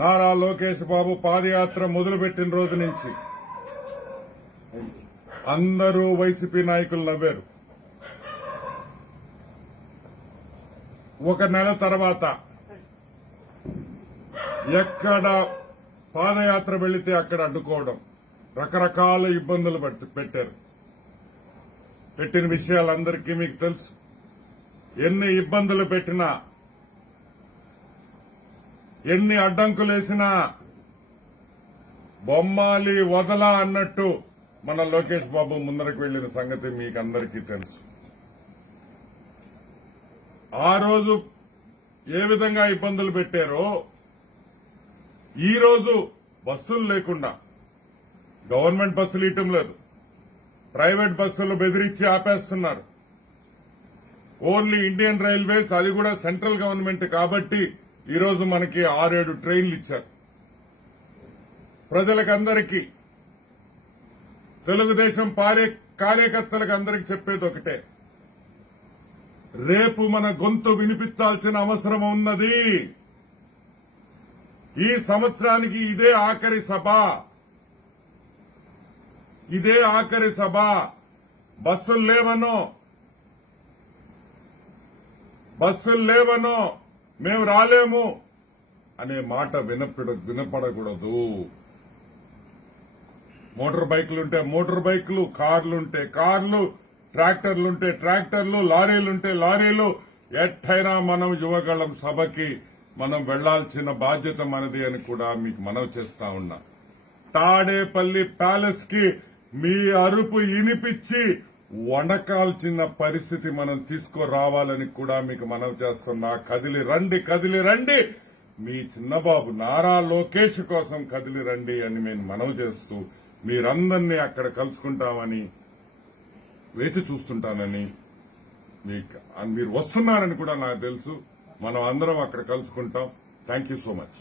నారా లోకేష్ బాబు పాదయాత్ర మొదలుపెట్టిన రోజు నుంచి అందరూ వైసీపీ నాయకులు నవ్వారు. ఒక నెల తర్వాత ఎక్కడ పాదయాత్ర వెళితే అక్కడ అడ్డుకోవడం, రకరకాల ఇబ్బందులు పెట్టారు. పెట్టిన విషయాలందరికీ మీకు తెలుసు. ఎన్ని ఇబ్బందులు పెట్టినా, ఎన్ని అడ్డంకులేసినా బొమ్మాలి వదలా అన్నట్టు మన లోకేష్ బాబు ముందరకు వెళ్లిన సంగతి మీకు అందరికీ తెలుసు. ఆ రోజు ఏ విధంగా ఇబ్బందులు పెట్టారో ఈ రోజు బస్సులు లేకుండా, గవర్నమెంట్ బస్సులు ఇవ్వటం లేదు, ప్రైవేట్ బస్సులు బెదిరించి ఆపేస్తున్నారు. ఓన్లీ ఇండియన్ రైల్వేస్, అది కూడా సెంట్రల్ గవర్నమెంట్ కాబట్టి ఈరోజు మనకి 6-7 ట్రైన్లు ఇచ్చారు. ప్రజలకందరికీ, తెలుగుదేశం కార్యకర్తలకు అందరికీ చెప్పేది ఒకటే, రేపు మన గొంతు వినిపించాల్సిన అవసరం ఉన్నది. ఈ సంవత్సరానికి ఇదే ఆఖరి సభ, ఇదే ఆఖరి సభ. బస్సులు లేవనో మేము రాలేము అనే మాట వినపడకూడదు. మోటార్ బైకులుంటే మోటార్ బైకులు, కార్లుంటే కార్లు, ట్రాక్టర్లుంటే ట్రాక్టర్లు, లారీలుంటే లారీలు. ఎట్టయినా మనం యువగళం సభకి మనం వెళ్లాల్సిన బాధ్యత మనది అని కూడా మీకు మనవి చేస్తా ఉన్నా. తాడేపల్లి ప్యాలెస్ కి మీ అరుపు ఇనిపించి వణకాల్చిన పరిస్థితి మనం తీసుకురావాలని కూడా మీకు మనవి చేస్తున్నా. కదిలి రండి, మీ చిన్నబాబు నారా లోకేష్ కోసం కదిలి రండి అని నేను మనవి చేస్తూ, మీరందరినీ అక్కడ కలుసుకుంటామని వేచి చూస్తుంటానని, మీరు వస్తున్నారని కూడా నాకు తెలుసు. మనం అందరం అక్కడ కలుసుకుంటాం. Thank you so much.